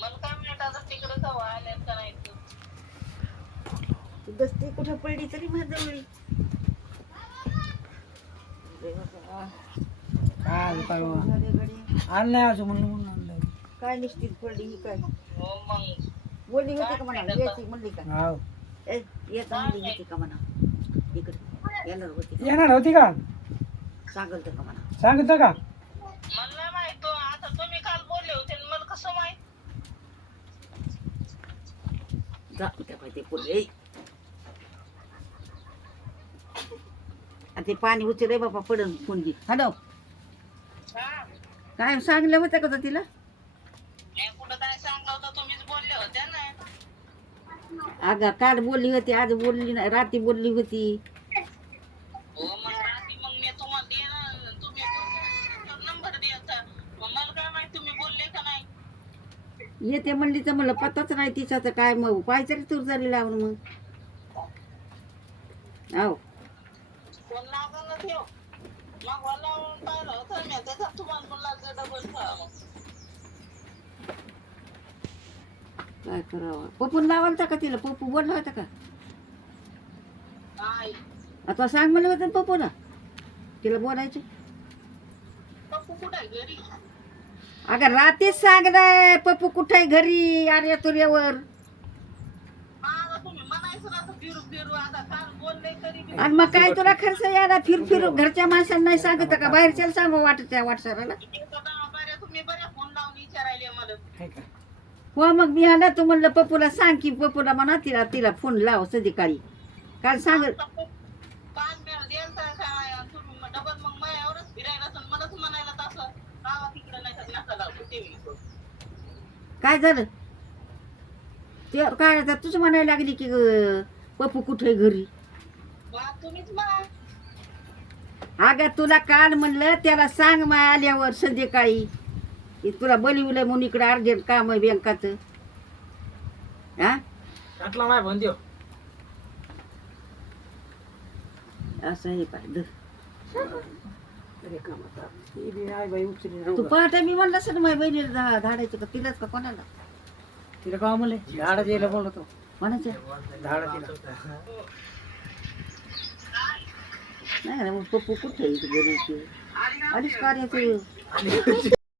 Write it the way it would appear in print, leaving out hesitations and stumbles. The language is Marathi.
मला काय माहित आता तिकडे कवा आल्यात का नाही तर. दस्ती कुठं पडली तरी माझ्याजवळ काय काय गडी आणलंय असं म्हणून आणलंय. काय निश्चित पडली ही काय हो मग बोलली होती का म्हणा काय यायची म्हणली का हाव येता म्हणली होती का म्हणा इकडे येणार होती का? येणार होती का सांगल तर का म्हणा सांगितलं का मला नाही माहित तो आता तुम्ही काल बोलले होते आणि मला कसं माहित. जा त्या पाहिजे पुढे ते पाणी उचल रे बाबा पडन कोणगी हॅलो हा काय सांगलं होतं का तिला मी कुठं काय सांगलं होतं तुम्हीच बोलले होते ना. अगं काल बोलली होती आज बोलली नाही रात्री बोलली होती हो मग रात्री मग मी तुम्हाला देणार तुम्ही नंबर द्यायचा मग मला काय माहित तुम्ही बोलले का नाही. येते म्हणली तर मला पत्ताच नाही तिचा तर काय मग पाहायचं रे तूर जरी लावून मग हो फोन लागला ठेव मग मला पाहिलं होतं मी त्याचा तुम्हाला बोलला डबल ठेवा मग. काय करावं पप्पून लावालता का तिला पप्पू बोलला होता का नाही आता सांग म्हणलं होतं ना पप्पूला तिला बोलायचं पप्पू कुठे आहे घरी. अगं रात्रीच सांग रे पप्पू कुठे घरी अरे तुर्यावर आता तुम्ही म्हणायचं ना असं फिरू फिरू आता काल बोलले तरी बी. आणि मग काय तुला खर्च यायला फिर फिर घरच्या माणसांना नाही सांगत का बाहेरच्याला सांगू वाटच्या वाटसराला तुम्ही बऱ्या फोन लावून विचारायले मला. हाय का हो मग मी आला तू म्हणलं पप्पूला सांग की पप्पूला म्हणा तिला तिला फोन लाव संध्याकाळी काल सांग काल मेळ द्यायचा काय तुम्ही डबल मग माझ्यावरच फिरायला तर मलाच म्हणायला तसं गावा तिकडे नाही तर नका लावू ते. काय झालं ते काय आता तुझं म्हणायला लागली की पप्पू कुठे घरी तुम्हीच म्हणा. अगं तुला काल म्हणलं त्याला सांग मा आल्यावर संध्याकाळी की तुला बोलिवलंय म्हणून इकडे अर्जंट काम आहे बँकाचं हा टाकला नाही फोन देऊ असं आहे पाय धर. ती बी नाही बाई उचली तू पहाटे मी म्हणलं असं माझ्या बहिणीला धाडायचं का तिलाच का कोणाला तिला काय म्हणले झाड द्यायला बोलतो म्हणायचं झाड तिला नाही ना मग पप्पू कुठे घरी आलीच कार्याचं